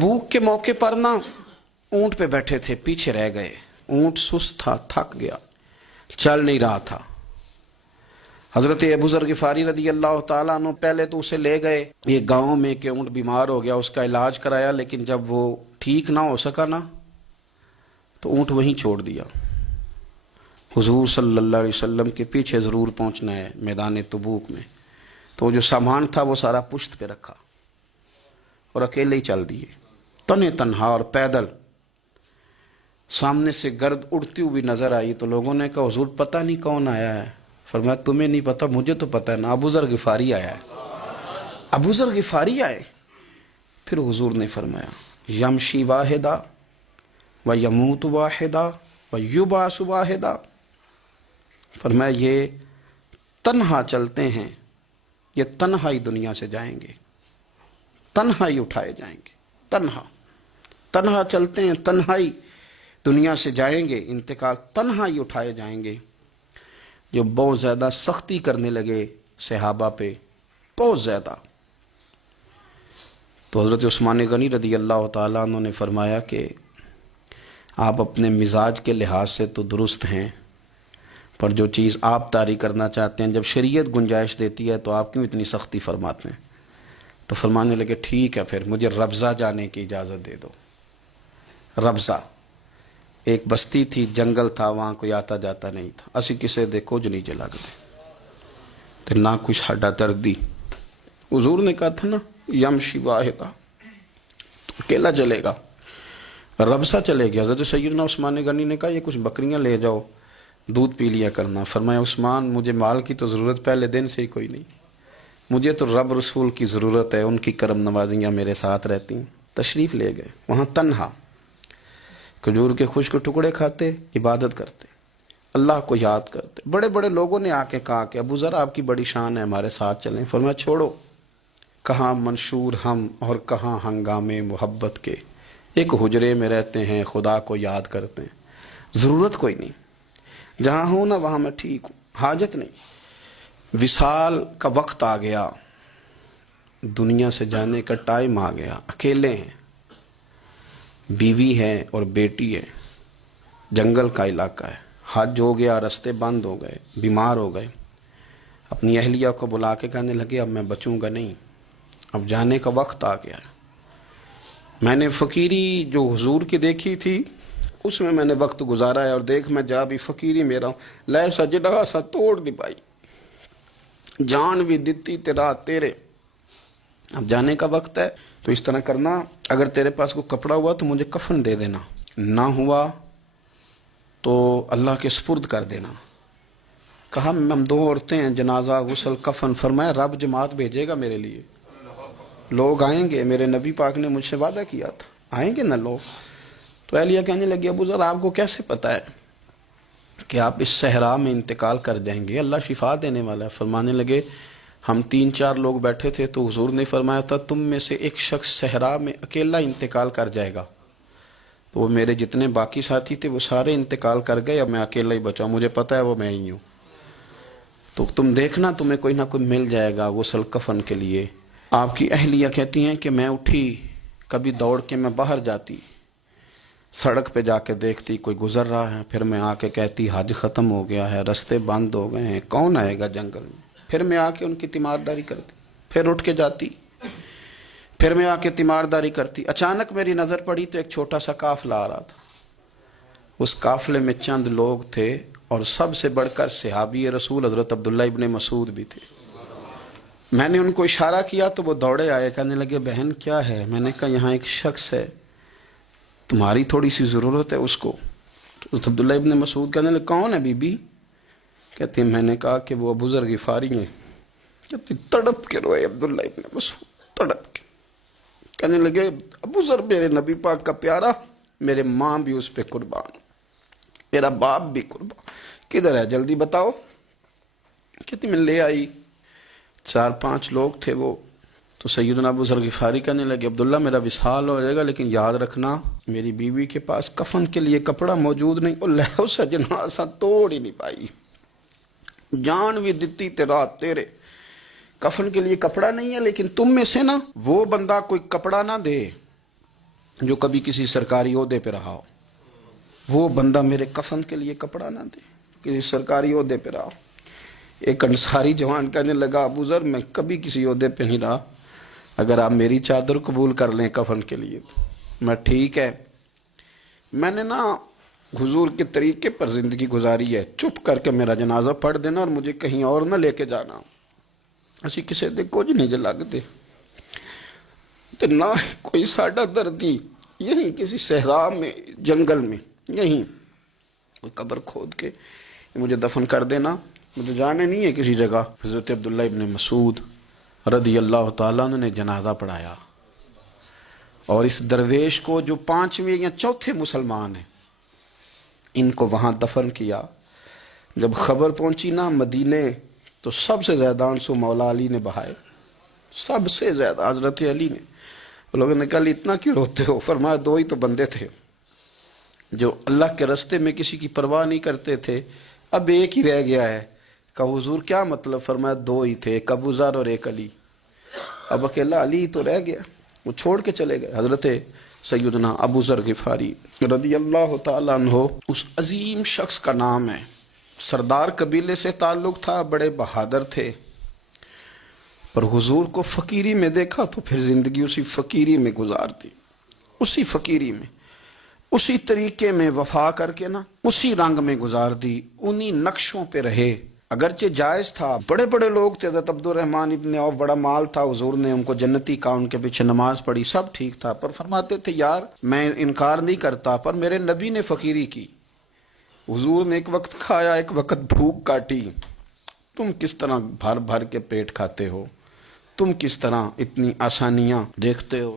तबूक के मौके पर ना ऊंट पे बैठे थे, पीछे रह गए। ऊंट सुस्त था, थक गया, चल नहीं रहा था। हजरत अबू ज़र गिफारी रदी अल्लाह ताला अन्हु पहले तो उसे ले गए ये गांव में कि ऊंट बीमार हो गया, उसका इलाज कराया, लेकिन जब वो ठीक ना हो सका ना तो ऊंट वहीं छोड़ दिया। हुजूर सल्लल्लाहु अलैहि वसल्लम के पीछे ज़रूर पहुंचना है मैदान तबूक में। तो जो सामान था वो सारा पुश्त पे रखा और अकेले ही चल दिए, तने तन्हा और पैदल। सामने से गर्द उड़ती हुई नजर आई तो लोगों ने कहा हुजूर पता नहीं कौन आया है। फरमाया तुम्हें नहीं पता, मुझे तो पता है ना, अबू ज़र गिफारी आया है। अबू ज़र गिफारी आए। फिर हुजूर ने फरमाया यमशी वाहिदा व यमूत वाहिदा व युबास वाहिदा। फरमाया ये तन्हा चलते हैं, ये तन्हा ही दुनिया से जाएंगे, तन्हा ही उठाए जाएंगे। तन्हा तन्हा चलते हैं, तन्हा ही दुनिया से जाएंगे, इंतकाल तन्हा ही उठाए जाएंगे। जो बहुत ज़्यादा सख्ती करने लगे सहाबा पे, बहुत ज़्यादा। तो हज़रत उस्मान गनी रदी अल्लाह ताला अन्हु ने फरमाया कि आप अपने मिजाज के लिहाज से तो दुरुस्त हैं, पर जो चीज़ आप तारी करना चाहते हैं, जब शरीयत गुंजाइश देती है तो आप क्यों इतनी सख्ती फरमाते हैं। तो फरमाने लगे ठीक है, फिर मुझे रब्ज़ा जाने की इजाज़त दे दो। रब्ज़ा एक बस्ती थी, जंगल था, वहाँ कोई आता जाता नहीं था। असी किसे दे कुछ नहीं जला दे तो ना कुछ साडा दर्दी। हुजूर ने कहा था ना यमशी वाहिदा, तो अकेला चलेगा, रब्ज़ा चले गया। हज़रत सैयदना उस्मान गनी ने कहा ये कुछ बकरियां ले जाओ, दूध पी लिया करना। फरमाया उस्मान मुझे माल की तो ज़रूरत पहले दिन से ही कोई नहीं, मुझे तो रब रसूल की ज़रूरत है, उनकी करम नवाजियाँ मेरे साथ रहती हैं। तशरीफ़ ले गए, वहाँ तन्हा खजूर के खुश्क टुकड़े खाते, इबादत करते, अल्लाह को याद करते। बड़े बड़े लोगों ने आके कहा कि अबू ज़र आपकी बड़ी शान है, हमारे साथ चलें। फरमाया छोड़ो, कहाँ मंशूर हम और कहाँ हंगामे मोहब्बत के, एक हुजरे में रहते हैं, खुदा को याद करते हैं, ज़रूरत कोई नहीं, जहाँ हूँ ना वहाँ मैं ठीक हूँ, हाजत नहीं। विसाल का वक्त आ गया, दुनिया से जाने का टाइम आ गया, अकेले हैं, बीवी है और बेटी है, जंगल का इलाका है, हज हो गया, रास्ते बंद हो गए, बीमार हो गए। अपनी अहलिया को बुला के कहने लगे अब मैं बचूंगा नहीं, अब जाने का वक्त आ गया। मैंने फ़कीरी जो हुजूर की देखी थी उसमें मैंने वक्त गुजारा है, और देख मैं जा भी फ़कीरी मेरा हूँ, लै सजड़ा सा तोड़ दी पाई, जान भी दिती तेरा तेरे, अब जाने का वक्त है। तो इस तरह करना, अगर तेरे पास कोई कपड़ा हुआ तो मुझे कफन दे देना, ना हुआ तो अल्लाह के सुपुर्द कर देना। कहा हम दो औरतें हैं, जनाजा गुस्ल कफन। फरमाया रब जमात भेजेगा मेरे लिए, लोग आएंगे, मेरे नबी पाक ने मुझसे वादा किया था आएंगे ना लोग। तो अहलिया कहने लगी अबू ज़र आपको कैसे पता है कि आप इस सहरा में इंतकाल कर जाएंगे, अल्लाह शिफा देने वाला है। फरमाने लगे हम 3-4 लोग बैठे थे तो हुजूर ने फरमाया था तुम में से एक शख्स सहरा में अकेला इंतकाल कर जाएगा। तो वो मेरे जितने बाकी साथी थे वो सारे इंतकाल कर गए, अब मैं अकेला ही बचा, मुझे पता है वो मैं ही हूँ। तो तुम देखना तुम्हें कोई ना कोई मिल जाएगा गुस्ल कफन के लिए। आपकी अहलिया कहती हैं कि मैं उठी, कभी दौड़ के मैं बाहर जाती, सड़क पे जाके देखती कोई गुजर रहा है, फिर मैं आके कहती हज ख़त्म हो गया है, रास्ते बंद हो गए हैं, कौन आएगा जंगल में। फिर मैं आके उनकी तीमारदारी करती, फिर उठ के जाती, फिर मैं आके तीमारदारी करती। अचानक मेरी नज़र पड़ी तो एक छोटा सा काफिला आ रहा था, उस काफिले में चंद लोग थे और सबसे बढ़कर सहाबी रसूल हज़रत अब्दुल्ला इब्ने मसूद भी थे। मैंने उनको इशारा किया तो वो दौड़े आए, कहने लगे बहन क्या है। मैंने कहा यहाँ एक शख्स है, तुम्हारी थोड़ी सी ज़रूरत है उसको। तो अब्दुल्ला इब्ने मसूद कहने लगे कौन है बीबी। कहती मैंने कहा कि वो अबू ज़र गिफारी हैं। कहती तड़प के रोए अब्दुल्ला इब्ने मसूद, तड़प के कहने लगे अबू ज़र मेरे नबी पाक का प्यारा, मेरे माँ भी उस पर कुर्बान, मेरा बाप भी कुर्बान, किधर है जल्दी बताओ। कहती मैं ले आई, 4-5 लोग थे वो। तो सैयदना अबू ज़र गिफारी कहने लगे अब्दुल्ला मेरा विसाल हो जाएगा, लेकिन याद रखना मेरी बीवी के पास कफन के लिए कपड़ा मौजूद नहीं। और लहू सजना सा तोड़ ही नहीं पाई, जान भी दिती तेरा तेरे, कफन के लिए कपड़ा नहीं है, लेकिन तुम में से ना वो बंदा कोई कपड़ा ना दे جو کبھی کسی سرکاری عہدے پہ رہا ہو، وہ بندہ میرے کفن کے لیے کپڑا نہ دے، کسی سرکاری عہدے پہ رہا ہو۔ ایک انصاری جوان کہنے لگا ابو ذر میں کبھی کسی عہدے پہ نہیں رہا، اگر آپ میری چادر قبول کر لیں کفن کے لیے تو میں ٹھیک ہے، میں نے نا حضور کے طریقے پر زندگی گزاری ہے، چپ کر کے میرا جنازہ پڑھ دینا اور مجھے کہیں اور نہ لے کے جانا، اسی کسی دے کچھ نہیں لگ دے تو نہ کوئی ساڈا دردی یہیں کسی صحرا میں جنگل میں یہیں کوئی قبر کھود کے مجھے دفن کر دینا، مجھے جانے نہیں ہے کسی جگہ۔ حضرت عبداللہ ابن مسعود رضی اللہ تعالیٰ عنہ نے جنازہ پڑھایا، اور اس درویش کو جو 5ویں یا 4تھے مسلمان ہیں ان کو وہاں دفن کیا۔ جب خبر پہنچی نا مدینے تو سب سے زیادہ آنسو مولا علی نے بہائے، سب سے زیادہ حضرت علی نے۔ لوگوں نے کہا اتنا کیوں روتے ہو؟ فرمایا 2 ہی تو بندے تھے جو اللہ کے راستے میں کسی کی پرواہ نہیں کرتے تھے، اب ایک ہی رہ گیا ہے۔ کہا حضور کیا مطلب؟ فرمایا 2 ہی تھے، ایک ابو ذر اور ایک علی، اب اکیلا علی تو رہ گیا، وہ چھوڑ کے چلے گئے۔ حضرت سیدنا ابو ذر غفاری رضی اللہ تعالیٰ عنہ اس عظیم شخص کا نام ہے، سردار قبیلے سے تعلق تھا، بڑے بہادر تھے، پر حضور کو فقیری میں دیکھا تو پھر زندگی اسی فقیری میں گزار دی، اسی فقیری میں، اسی طریقے میں وفا کر کے نا اسی رنگ میں گزار دی، انہی نقشوں پہ رہے۔ اگرچہ جائز تھا، بڑے بڑے لوگ تھے، حضرت عبد الرحمن ابن عوف بڑا مال تھا، حضور نے ان کو جنتی کہا، ان کے پیچھے نماز پڑھی، سب ٹھیک تھا، پر فرماتے تھے یار میں انکار نہیں کرتا، پر میرے نبی نے فقیری کی، حضور نے ایک وقت کھایا ایک وقت بھوک کاٹی، تم کس طرح بھر بھر کے پیٹ کھاتے ہو، تم کس طرح اتنی آسانیاں دیکھتے ہو؟